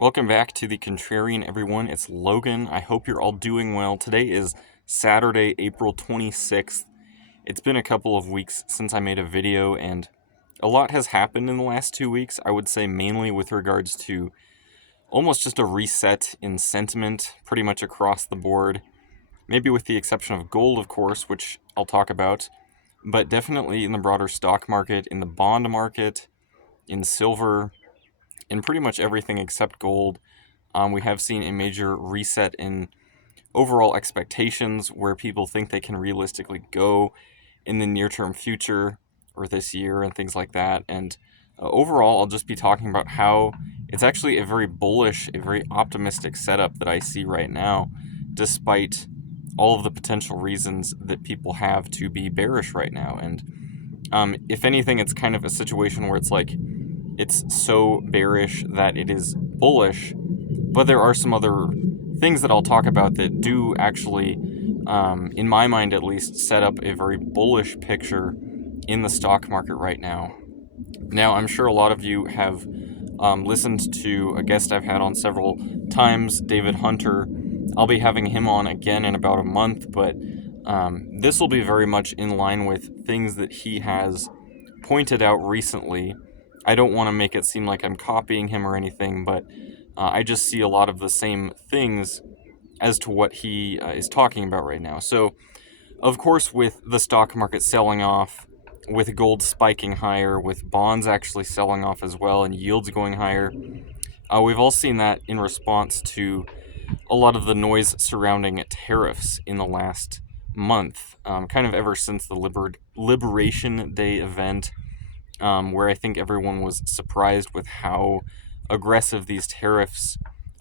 Welcome back to the Contrarian, everyone. It's Logan. I hope you're all doing well. Today is Saturday, April 26th. It's been a couple of weeks since I made a video, and a lot has happened in the last 2 weeks. I would say mainly with regards to almost just a reset in sentiment pretty much across the board. Maybe with the exception of gold, of course, which I'll talk about, but definitely in the broader stock market, in the bond market, in silver, in pretty much everything except gold. We have seen a major reset in overall expectations where people think they can realistically go in the near-term future or this year and things like that. And overall, I'll just be talking about how it's actually a very bullish, a very optimistic setup that I see right now, despite all of the potential reasons that people have to be bearish right now. And if anything, it's kind of a situation where it's like, it's so bearish that it is bullish, but there are some other things that I'll talk about that do actually, in my mind at least, set up a very bullish picture in the stock market right now. Now, I'm sure a lot of you have listened to a guest I've had on several times, David Hunter. I'll be having him on again in about a month, but this will be very much in line with things that he has pointed out recently. I don't want to make it seem like I'm copying him or anything, but I just see a lot of the same things as to what he is talking about right now. So, of course, with the stock market selling off, with gold spiking higher, with bonds actually selling off as well, and yields going higher, we've all seen that in response to a lot of the noise surrounding tariffs in the last month, kind of ever since the Liberation Day event, where I think everyone was surprised with how aggressive these tariffs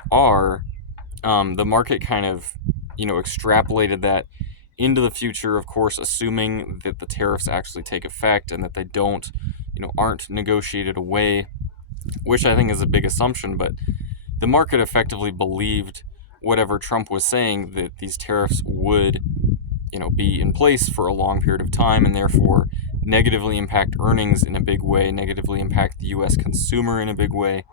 are. The market kind of, extrapolated that into the future, of course, assuming that the tariffs actually take effect and that they don't, aren't negotiated away, which I think is a big assumption, but the market effectively believed whatever Trump was saying, that these tariffs would, be in place for a long period of time and therefore negatively impact earnings in a big way, negatively impact the U.S. consumer in a big way.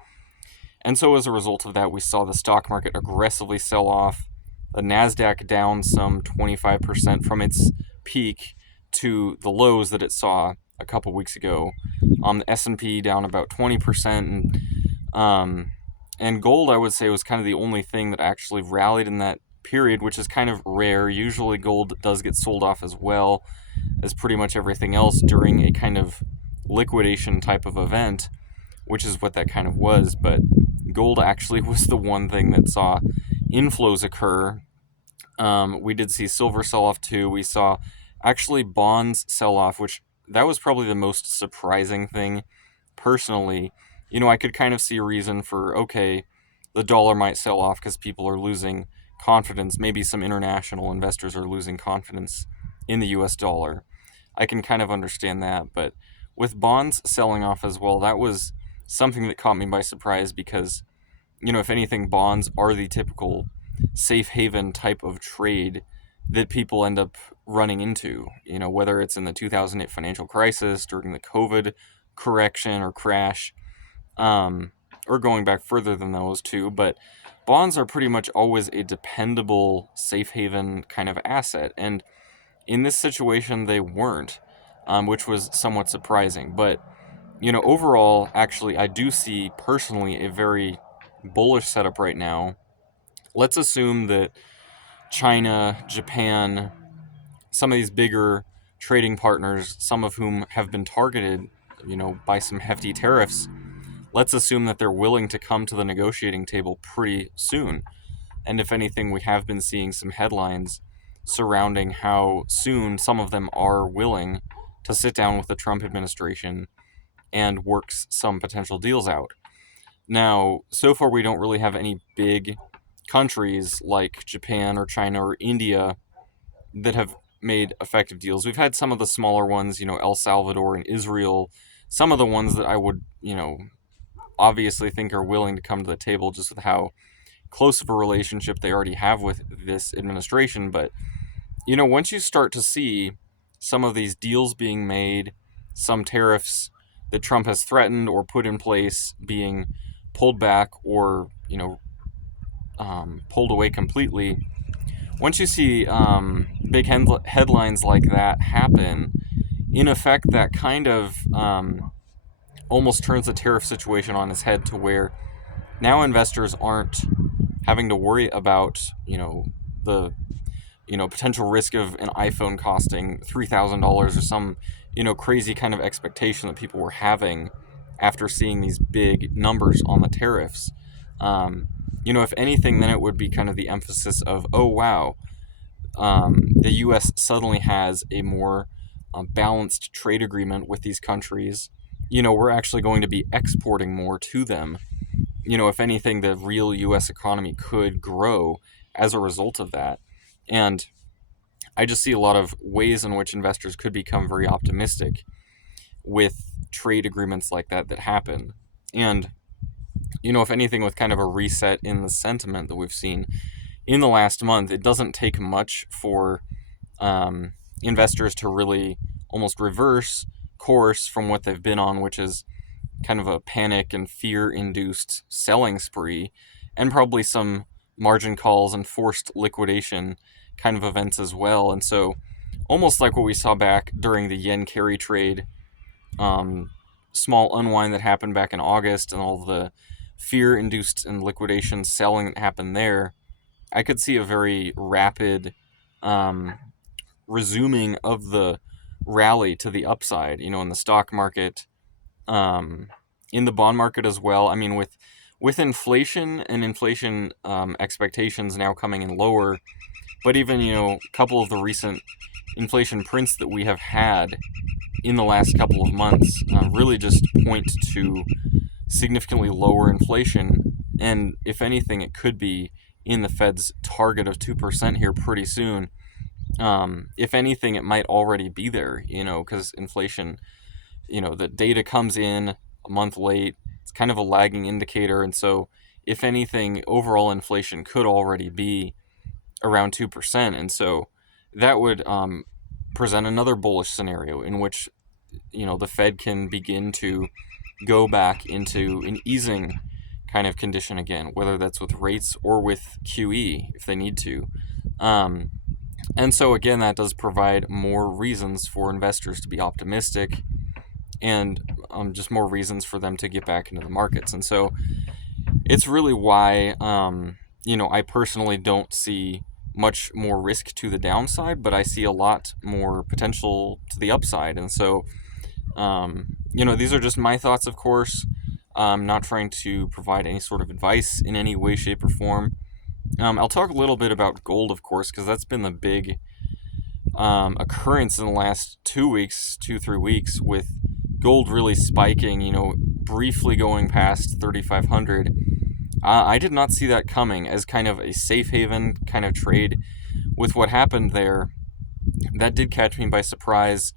And so as a result of that, we saw the stock market aggressively sell off, the NASDAQ down some 25% from its peak to the lows that it saw a couple weeks ago. The S&P down about 20%, and gold, I would say, was kind of the only thing that actually rallied in that period, which is kind of rare. Usually gold does get sold off as well as pretty much everything else during a kind of liquidation type of event, which is what that kind of was. But gold actually was the one thing that saw inflows occur. We did see silver sell off too. We saw actually bonds sell off, which that was probably the most surprising thing personally. I could kind of see a reason for, okay, the dollar might sell off because people are losing confidence. Maybe some international investors are losing confidence in the US dollar. I can kind of understand that, but with bonds selling off as well, that was something that caught me by surprise because, if anything, bonds are the typical safe haven type of trade that people end up running into, whether it's in the 2008 financial crisis, during the COVID correction or crash, or going back further than those two, but bonds are pretty much always a dependable safe haven kind of asset, and in this situation they weren't, which was somewhat surprising. But overall, actually, I do see personally a very bullish setup right now. Let's assume that China, Japan, some of these bigger trading partners, some of whom have been targeted, by some hefty tariffs, let's assume that they're willing to come to the negotiating table pretty soon. And if anything, we have been seeing some headlines surrounding how soon some of them are willing to sit down with the Trump administration and work some potential deals out. Now, so far we don't really have any big countries like Japan or China or India that have made effective deals. We've had some of the smaller ones, El Salvador and Israel, some of the ones that I would, obviously think are willing to come to the table just with how close of a relationship they already have with this administration. But, once you start to see some of these deals being made, some tariffs that Trump has threatened or put in place being pulled back or pulled away completely. Once you see big headlines like that happen, in effect, that kind of almost turns the tariff situation on its head, to where now investors aren't having to worry about the potential risk of an iPhone costing $3,000 or some crazy kind of expectation that people were having after seeing these big numbers on the tariffs. If anything, then it would be kind of the emphasis of, oh wow, the U.S. suddenly has a more balanced trade agreement with these countries. We're actually going to be exporting more to them. If anything, the real U.S. economy could grow as a result of that. And I just see a lot of ways in which investors could become very optimistic with trade agreements like that happen. And, if anything, with kind of a reset in the sentiment that we've seen in the last month, it doesn't take much for investors to really almost reverse course from what they've been on, which is kind of a panic and fear-induced selling spree, and probably some margin calls and forced liquidation kind of events as well. And so almost like what we saw back during the yen carry trade, small unwind that happened back in August, and all the fear-induced and liquidation selling that happened there, I could see a very rapid resuming of the rally to the upside, in the stock market, in the bond market as well. I mean, with inflation and inflation expectations now coming in lower, but even, a couple of the recent inflation prints that we have had in the last couple of months really just point to significantly lower inflation. And if anything, it could be in the Fed's target of 2% here pretty soon. If anything, it might already be there, because inflation, the data comes in a month late. It's kind of a lagging indicator. And so if anything, overall inflation could already be around 2%. And so that would present another bullish scenario in which, the Fed can begin to go back into an easing kind of condition again, whether that's with rates or with QE if they need to. And so again, that does provide more reasons for investors to be optimistic, and just more reasons for them to get back into the markets. And so it's really why, I personally don't see much more risk to the downside, but I see a lot more potential to the upside. And so, these are just my thoughts, of course. I'm not trying to provide any sort of advice in any way, shape, or form. I'll talk a little bit about gold, of course, because that's been the big occurrence in the last 3 weeks, with gold really spiking, briefly going past 3,500. I did not see that coming as kind of a safe haven kind of trade. With what happened there, that did catch me by surprise.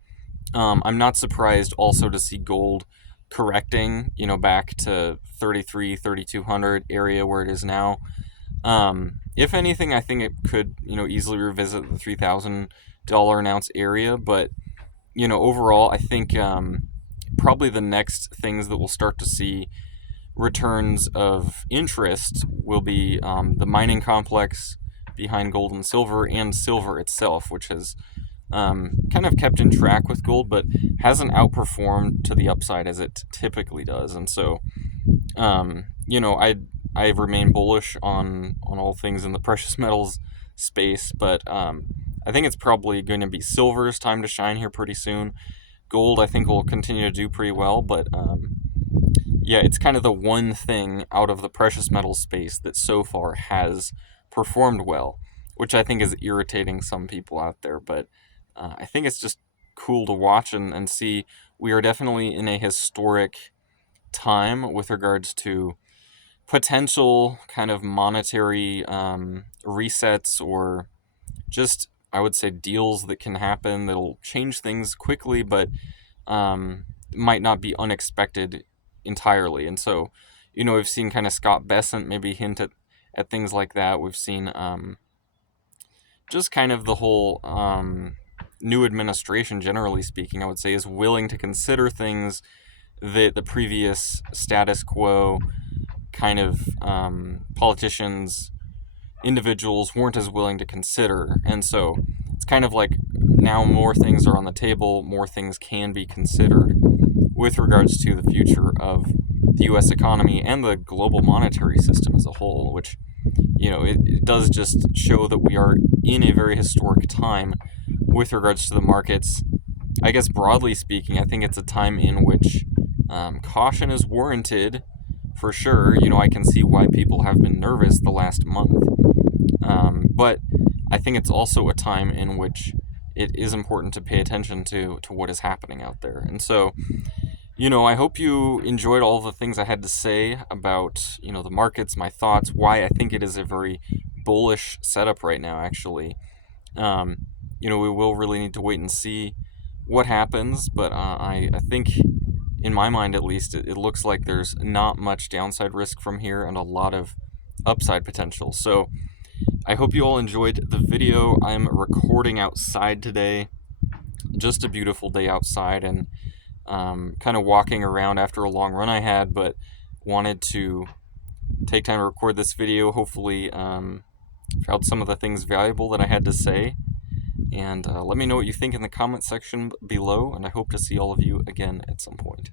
I'm not surprised also to see gold correcting, back to 3,200 area where it is now. If anything, I think it could, easily revisit the $3,000 an ounce area. But, overall, I think probably the next things that we'll start to see returns of interest will be the mining complex behind gold and silver itself, which has kind of kept in track with gold, but hasn't outperformed to the upside as it typically does. And so, I remain bullish on all things in the precious metals space, but I think it's probably going to be silver's time to shine here pretty soon. Gold, I think, will continue to do pretty well, but yeah, it's kind of the one thing out of the precious metals space that so far has performed well, which I think is irritating some people out there. But I think it's just cool to watch and see. We are definitely in a historic time with regards to potential kind of monetary resets, or just, I would say, deals that can happen that'll change things quickly, but might not be unexpected entirely. And so, we've seen kind of Scott Bessent maybe hint at things like that. We've seen just kind of the whole new administration, generally speaking, I would say, is willing to consider things that the previous status quo kind of politicians, individuals weren't as willing to consider. And so it's kind of like now more things are on the table, more things can be considered with regards to the future of the U.S. economy and the global monetary system as a whole, which, it does just show that we are in a very historic time with regards to the markets. I guess broadly speaking, I think it's a time in which caution is warranted for sure. I can see why people have been nervous the last month. But I think it's also a time in which it is important to pay attention to what is happening out there. And so, I hope you enjoyed all the things I had to say about, the markets, my thoughts, why I think it is a very bullish setup right now, actually. We will really need to wait and see what happens, but I think, in my mind at least, it looks like there's not much downside risk from here and a lot of upside potential. So I hope you all enjoyed the video. I'm recording outside today. Just a beautiful day outside, and kind of walking around after a long run I had, but wanted to take time to record this video. Hopefully found some of the things valuable that I had to say. And let me know what you think in the comment section below, and I hope to see all of you again at some point.